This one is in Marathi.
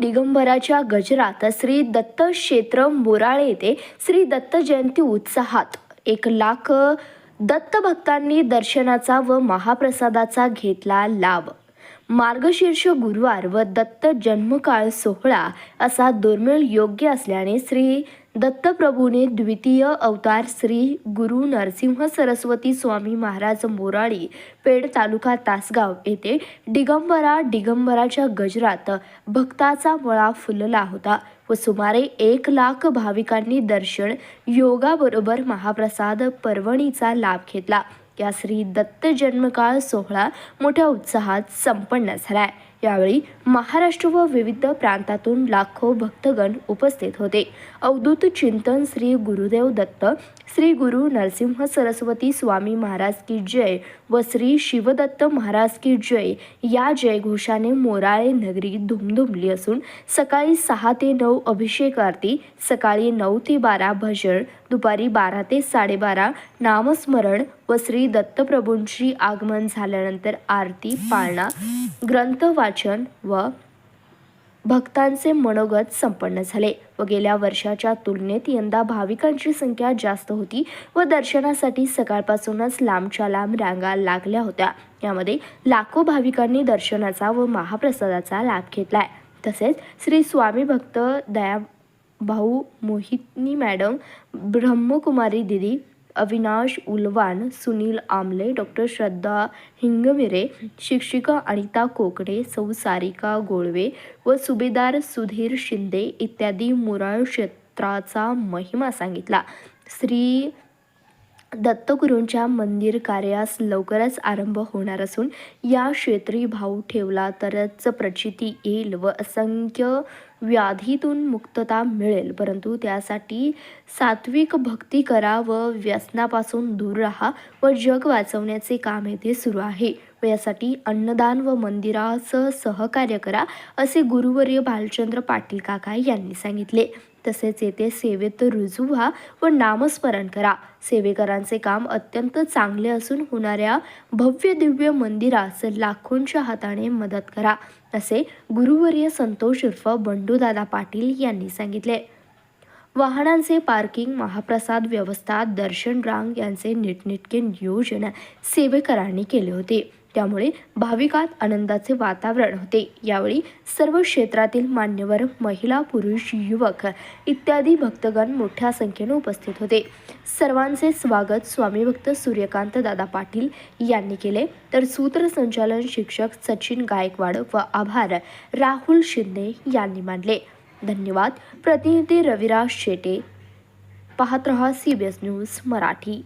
दिगंबराच्या गजरात श्री दत्त क्षेत्र मोराळे येथे श्री दत्त जयंती उत्साहात 1,00,000 दत्त भक्तांनी दर्शनाचा व महाप्रसादाचा घेतला लाभ. मार्गशीर्ष गुरुवार व दत्त जन्मकाळ सोहळा असा दुर्मिळ योग्य असल्याने श्री दत्तप्रभूने द्वितीय अवतार श्री गुरु नरसिंह सरस्वती स्वामी महाराज मोराळी पेड तालुका तासगाव येथे दिगंबराच्या गजरात भक्ताचा मळा फुलला होता व सुमारे 1,00,000 भाविकांनी दर्शन योगाबरोबर महाप्रसाद पर्वणीचा लाभ घेतला. या श्री दत्त जन्मकाळ सोहळा मोठ्या उत्साहात संपन्न झालाय. यावेळी महाराष्ट्र व विविध प्रांतातून लाखो भक्तगण उपस्थित होते. अवधूत चिंतन श्री गुरुदेव दत्त, श्री गुरु नरसिंह सरस्वती स्वामी महाराज की जय व श्री शिवदत्त महाराज की जय या जयघोषाने मोराळे नगरी धुमधुमली असून सकाळी 6 ते 9 अभिषेक आरती, सकाळी 9 ते 12 भजन, दुपारी 12 ते 12:30 नामस्मरण व श्री दत्तप्रभूंची आगमन झाल्यानंतर आरती, पाळणा, ग्रंथ वाचन व भक्तांचे मनोगत संपन्न झाले व गेल्या वर्षाच्या तुलनेत यंदा भाविकांची संख्या जास्त होती व दर्शनासाठी सकाळपासूनच लांबच्या लांब रांगा लागल्या होत्या. यामध्ये लाखो भाविकांनी दर्शनाचा व महाप्रसादाचा लाभ घेतलाय. तसेच श्री स्वामी भक्त दयाभाऊ मोहितनी मॅडम, ब्रह्मकुमारी दिदी, अविनाश उलवान, सुनील आमले, डॉक्टर श्रद्धा हिंगमिरे, शिक्षिका अनिता कोकडे, सौ सारिका गोळवे व सुभेदार सुधीर शिंदे इत्यादी मोराळ क्षेत्राचा महिमा सांगितला. श्री दत्तगुरूंच्या मंदिर कार्यास लवकरच आरंभ होणार असून या क्षेत्री भाव ठेवला तरच प्रचिती येईल व असंख्य व्याधीतून मुक्तता मिळेल. परंतु त्यासाठी सात्विक भक्ती करा व व्यसनापासून दूर राहा व जग वाचवण्याचे काम येथे सुरू आहे व यासाठी अन्नदान व मंदिरास सहकार्य करा असे गुरुवर्य भालचंद्र पाटील काका यांनी सांगितले. तसेच येथे सेवेत रुजू व्हा व नामस्मरण करा. सेवेकरांचे काम अत्यंत चांगले असून होणाऱ्या भव्य दिव्य मंदिरास लाखोंच्या हाताने मदत करा असे गुरुवर्य संतोष उर्फ बंडूदादा पाटील यांनी सांगितले. वाहनांचे पार्किंग, महाप्रसाद व्यवस्था, दर्शन रांग यांचे नीटनेटके नियोजन सेवेकरांनी केले होते. त्यामुळे भाविकात आनंदाचे वातावरण होते. यावेळी सर्व क्षेत्रातील मान्यवर, महिला, पुरुष, युवक इत्यादी भक्तगण मोठ्या संख्येने उपस्थित होते. सर्वांचे स्वागत स्वामी भक्त सूर्यकांत दादा पाटील यांनी केले तर सूत्रसंचालन शिक्षक सचिन गायकवाड व आभार राहुल शिंदे यांनी मानले. धन्यवाद. प्रतिनिधी रविराज शेटे. पाहत रहा CBS न्यूज मराठी.